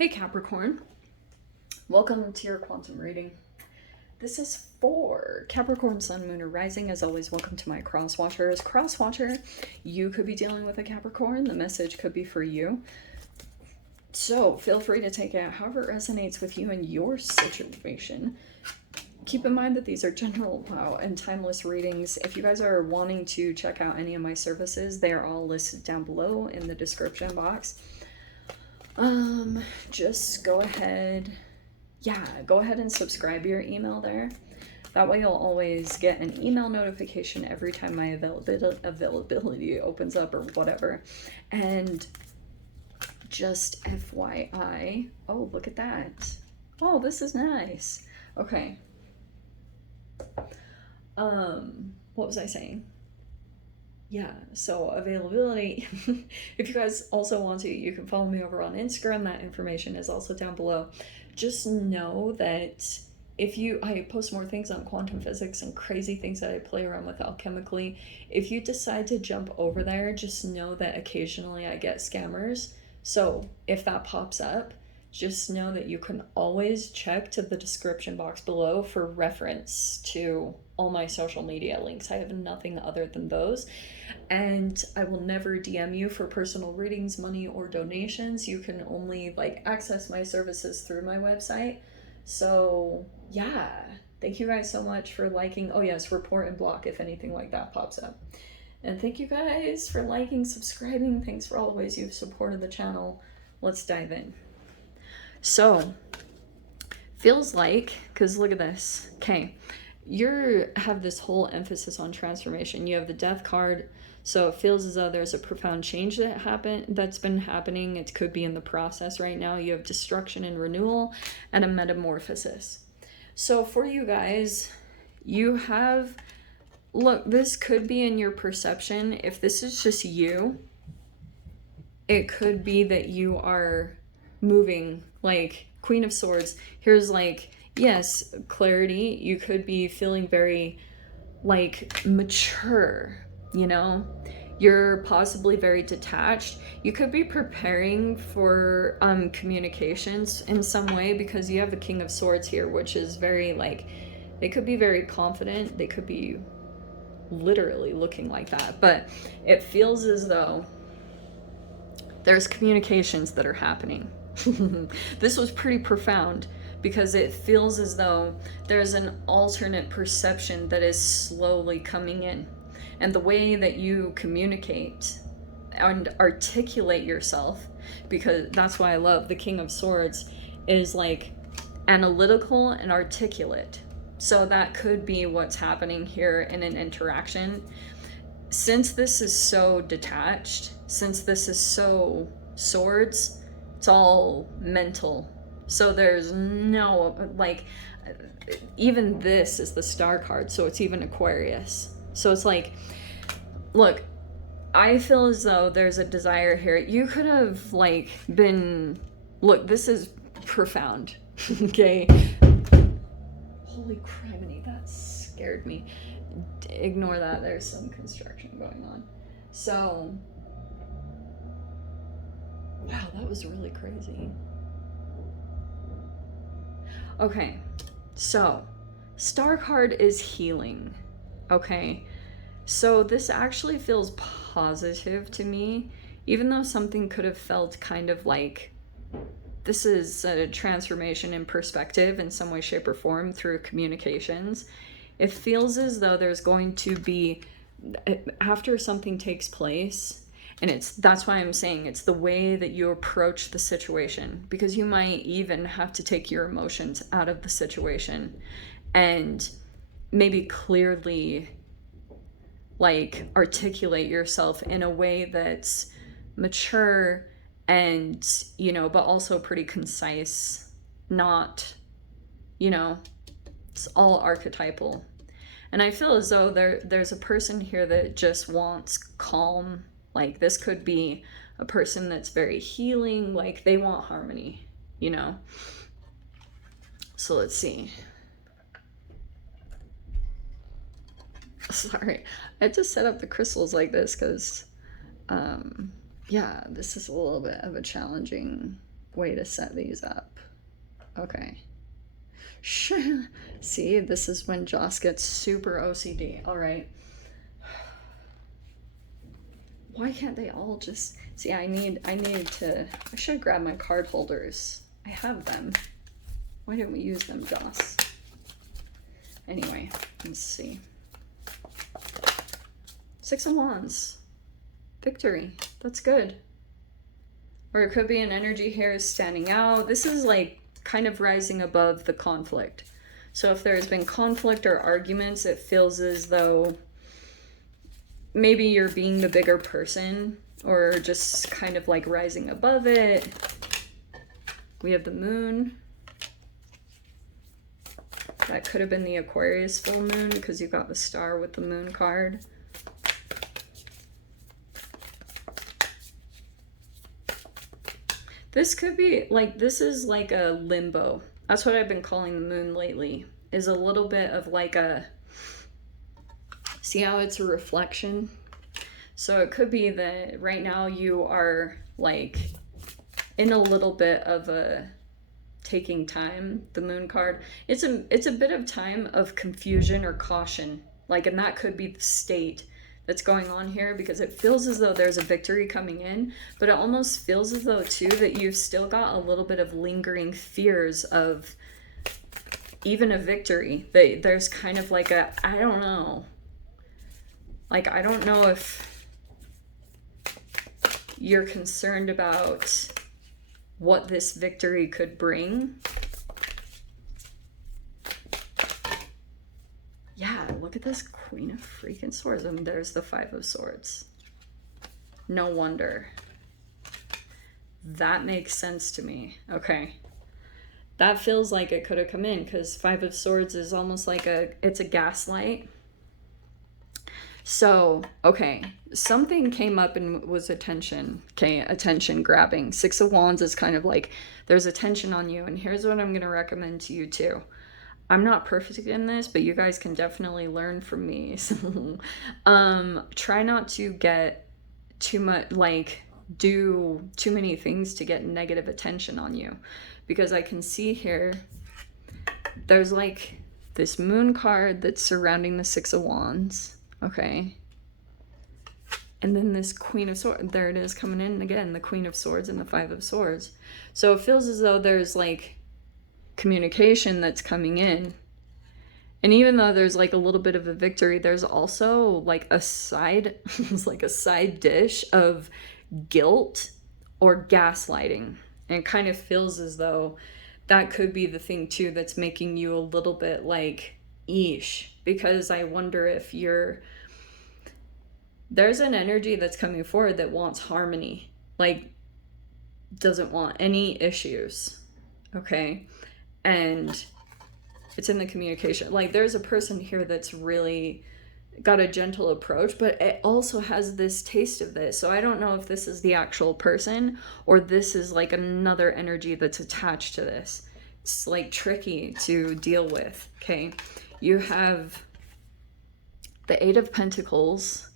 Hey Capricorn, welcome to your quantum reading. This is for Capricorn, Sun, Moon, or Rising. As always, welcome to my cross-watchers. Cross-watcher, you could be dealing with a Capricorn. The message could be for you. So feel free to take it however it resonates with you and your situation. Keep in mind that these are general and timeless readings. If you guys are wanting to check out any of my services, they are all listed down below in the description box. Just go ahead and subscribe your email there. That way you'll always get an email notification every time my availability opens up or whatever. And just FYI, oh, look at that. Oh, this is nice. Okay. What was I saying? Yeah, so availability. If you guys also want to, you can follow me over on Instagram. That information is also down below. Just know that I post more things on quantum physics and crazy things that I play around with alchemically. If you decide to jump over there, just know that occasionally I get scammers. So if that pops up, just know that you can always check to the description box below for reference to all my social media links. I have nothing other than those. And I will never DM you for personal readings, money, or donations. You can only access my services through my website. So yeah, thank you guys so much for liking. Oh yes, report and block if anything like that pops up. And thank you guys for liking, subscribing. Thanks for all the ways you've supported the channel. Let's dive in. So, feels like, because look at this. Okay, you have this whole emphasis on transformation. You have the Death card, so it feels as though there's a profound change that's been happening. It could be in the process right now. You have destruction and renewal and a metamorphosis. So for you guys, you have, look, this could be in your perception. If this is just you, it could be that you are moving, like Queen of Swords. Here's yes, clarity. You could be feeling very mature, you're possibly very detached. You could be preparing for communications in some way, because you have the King of Swords here, which is very they could be very confident. They could be literally looking like that, but it feels as though there's communications that are happening. This was pretty profound, because it feels as though there's an alternate perception that is slowly coming in. And the way that you communicate and articulate yourself, because that's why I love the King of Swords, is analytical and articulate. So that could be what's happening here in an interaction. Since this is so detached, since this is so swords, it's all mental. So there's no, even this is the Star card, so it's even Aquarius. So it's look, I feel as though there's a desire here. You could have been, look, this is profound. Okay. Holy criminy, that scared me. Ignore that, there's some construction going on. So, wow, that was really crazy. Okay, so Star card is healing. Okay, so this actually feels positive to me, even though something could have felt kind of this is a transformation in perspective in some way, shape, or form through communications. It feels as though there's going to be, after something takes place, and that's why I'm saying it's the way that you approach the situation, because you might even have to take your emotions out of the situation and maybe clearly articulate yourself in a way that's mature and, but also pretty concise, not, it's all archetypal. And I feel as though there's a person here that just wants calm. This could be a person that's very healing, they want harmony, So let's see. Sorry, I just set up the crystals like this because yeah, this is a little bit of a challenging way to set these up. Okay. See, this is when Joss gets super OCD. All right. Why can't they all just... See, I should grab my card holders. I have them. Why didn't we use them, Joss? Anyway, let's see. 6 of Wands. Victory. That's good. Or it could be an energy here standing out. This is like kind of rising above the conflict. So if there's been conflict or arguments, it feels as though maybe you're being the bigger person or just kind of like rising above it. We have the moon. That could have been the Aquarius full moon because you got the star with the moon card. This could be like, this is like a limbo. That's what I've been calling the moon lately, is a little bit of like a, see how it's a reflection? So it could be that right now you are like in a little bit of a taking time, the moon card. It's a bit of time of confusion or caution. Like, and that could be the state that's going on here, because it feels as though there's a victory coming in, but it almost feels as though too that you've still got a little bit of lingering fears of even a victory. There's kind of like a, I don't know. Like, I don't know if you're concerned about what this victory could bring. Yeah, look at this Queen of freaking Swords. And there's the 5 of Swords. No wonder. That makes sense to me. Okay. That feels like it could have come in, because 5 of Swords is almost like it's a gaslight. So, okay, something came up and was attention. Okay, attention grabbing. 6 of Wands is kind of like there's attention on you. And here's what I'm going to recommend to you too. I'm not perfect in this, but you guys can definitely learn from me. So, try not to get too much, like, do too many things to get negative attention on you. Because I can see here, there's like this moon card that's surrounding the 6 of Wands. Okay. And then this Queen of Swords, there it is coming in again, the Queen of Swords and the 5 of Swords. So it feels as though there's like communication that's coming in. And even though there's like a little bit of a victory, there's also like a side, it's like a side dish of guilt or gaslighting. And it kind of feels as though that could be the thing too that's making you a little bit like, eesh. Because I wonder if there's an energy that's coming forward that wants harmony. Like, doesn't want any issues. Okay? And it's in the communication. Like, there's a person here that's really got a gentle approach, but it also has this taste of this. So I don't know if this is the actual person or this is like another energy that's attached to this. It's like tricky to deal with. Okay? You have the 8 of Pentacles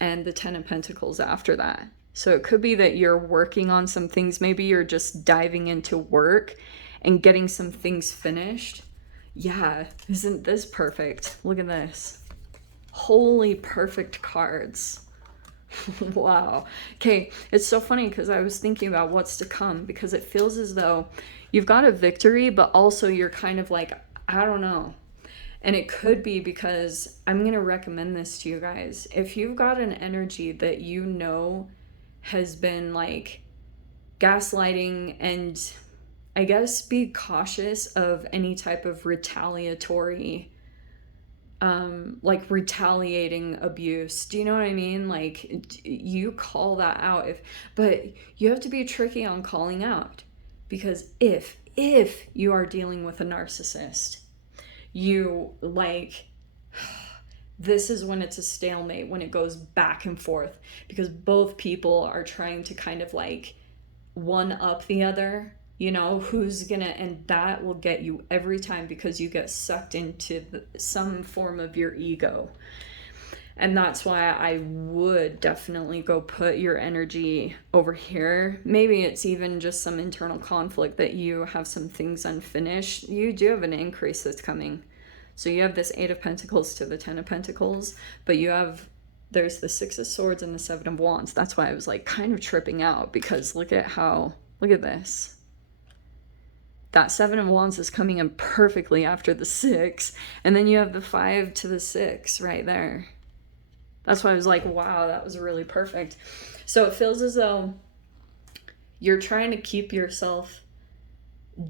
and the 10 of Pentacles after that. So it could be that you're working on some things. Maybe you're just diving into work and getting some things finished. Yeah, isn't this perfect? Look at this. Holy perfect cards. Wow. Okay, it's so funny because I was thinking about what's to come, because it feels as though you've got a victory, but also you're kind of like, I don't know. And it could be because I'm going to recommend this to you guys. If you've got an energy that you know has been like gaslighting, and I guess be cautious of any type of retaliatory, like retaliating abuse. Do you know what I mean? Like, you call that out. But you have to be tricky on calling out, because if you are dealing with a narcissist, you like, this is when it's a stalemate, when it goes back and forth, because both people are trying to kind of like one up the other, you know, who's gonna, and that will get you every time, because you get sucked into some form of your ego. And that's why I would definitely go put your energy over here. Maybe it's even just some internal conflict that you have some things unfinished. You do have an increase that's coming. So you have this 8 of Pentacles to the 10 of Pentacles, but there's the 6 of Swords and the 7 of Wands. That's why I was like kind of tripping out, because look at this. That 7 of Wands is coming in perfectly after the 6. And then you have the 5 to the 6 right there. That's why I was like, wow, that was really perfect. So it feels as though you're trying to keep yourself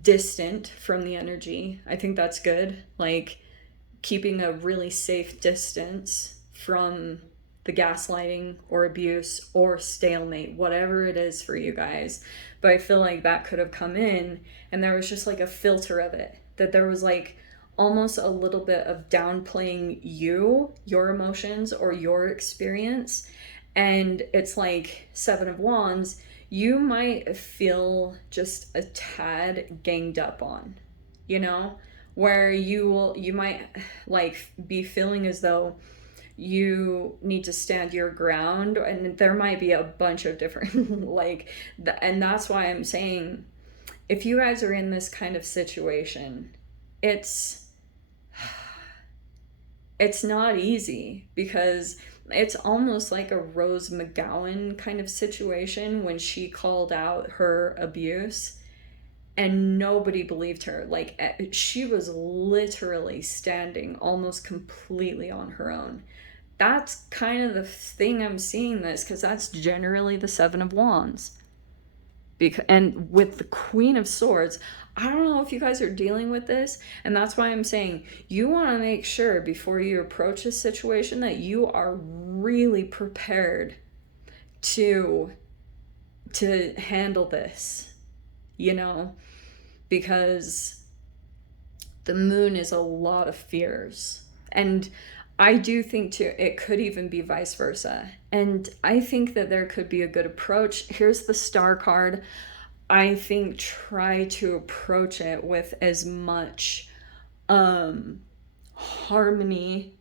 distant from the energy. I think that's good. Like keeping a really safe distance from the gaslighting or abuse or stalemate, whatever it is for you guys. But I feel like that could have come in and there was just like a filter of it. That there was like almost a little bit of downplaying your emotions or your experience. And it's like 7 of Wands, you might feel just a tad ganged up on, you know, where you might like be feeling as though you need to stand your ground, and there might be a bunch of different and that's why I'm saying, if you guys are in this kind of situation, it's not easy, because it's almost like a Rose McGowan kind of situation when she called out her abuse and nobody believed her. Like she was literally standing almost completely on her own. That's kind of the thing I'm seeing this, because that's generally the 7 of Wands. And with the Queen of Swords, I don't know if you guys are dealing with this, and that's why I'm saying you want to make sure before you approach this situation that you are really prepared to handle this, you know, because the Moon is a lot of fears. And I do think too, it could even be vice versa. And I think that there could be a good approach. Here's the Star card. I think try to approach it with as much harmony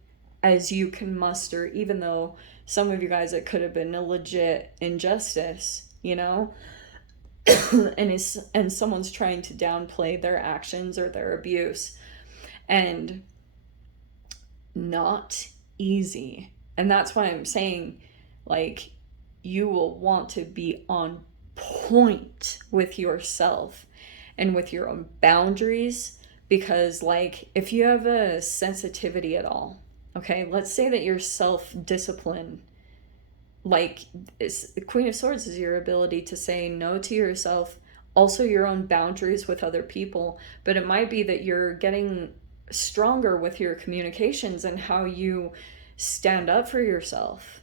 as you can muster, even though some of you guys, it could have been a legit injustice, you know? and someone's trying to downplay their actions or their abuse. And not easy. And that's why I'm saying, like, you will want to be on point with yourself and with your own boundaries, because like if you have a sensitivity at all, okay, let's say that your self-discipline, like the Queen of Swords is your ability to say no to yourself, also your own boundaries with other people, but it might be that you're getting stronger with your communications and how you stand up for yourself.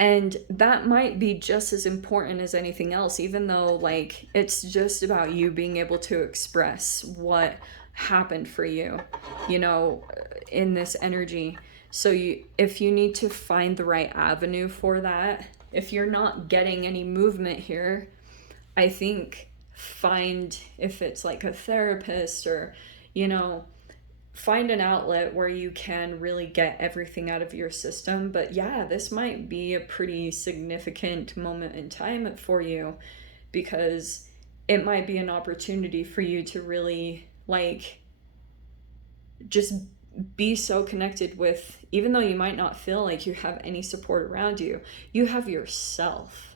And that might be just as important as anything else, even though like it's just about you being able to express what happened for you, you know, in this energy. So if you need to find the right avenue for that, if you're not getting any movement here, I think if it's like a therapist or, you know, find an outlet where you can really get everything out of your system. But yeah, this might be a pretty significant moment in time for you, because it might be an opportunity for you to really like just be so connected with, even though you might not feel like you have any support around you, you have yourself.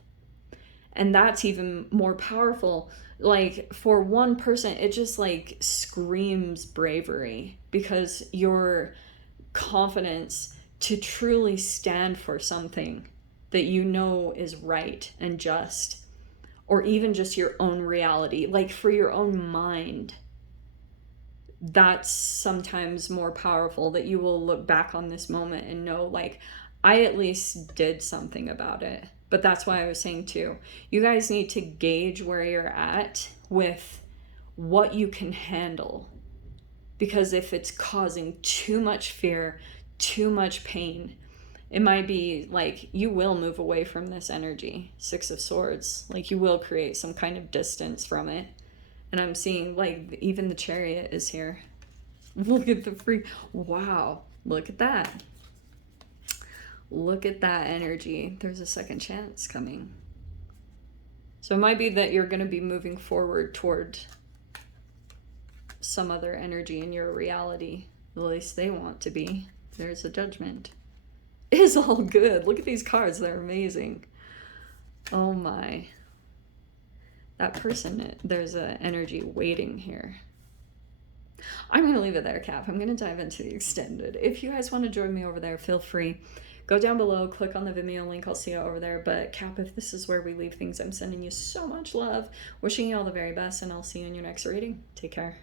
And that's even more powerful. Like for one person, it just like screams bravery, because your confidence to truly stand for something that you know is right and just, or even just your own reality, like for your own mind, that's sometimes more powerful, that you will look back on this moment and know like, I at least did something about it. But that's why I was saying too, you guys need to gauge where you're at with what you can handle. Because if it's causing too much fear, too much pain, it might be like you will move away from this energy, 6 of Swords. Like you will create some kind of distance from it. And I'm seeing like even the Chariot is here. Look at the wow, look at that. Look at that energy. There's a second chance coming. So it might be that you're going to be moving forward toward some other energy in your reality. At least they want to be. There's a Judgment. It is all good. Look at these cards. They're amazing. Oh my. That person, there's an energy waiting here. I'm going to leave it there, Cap. I'm going to dive into the extended. If you guys want to join me over there, feel free. Go down below, click on the Vimeo link. I'll see you over there. But Cap, if this is where we leave things, I'm sending you so much love. Wishing you all the very best, and I'll see you in your next reading. Take care.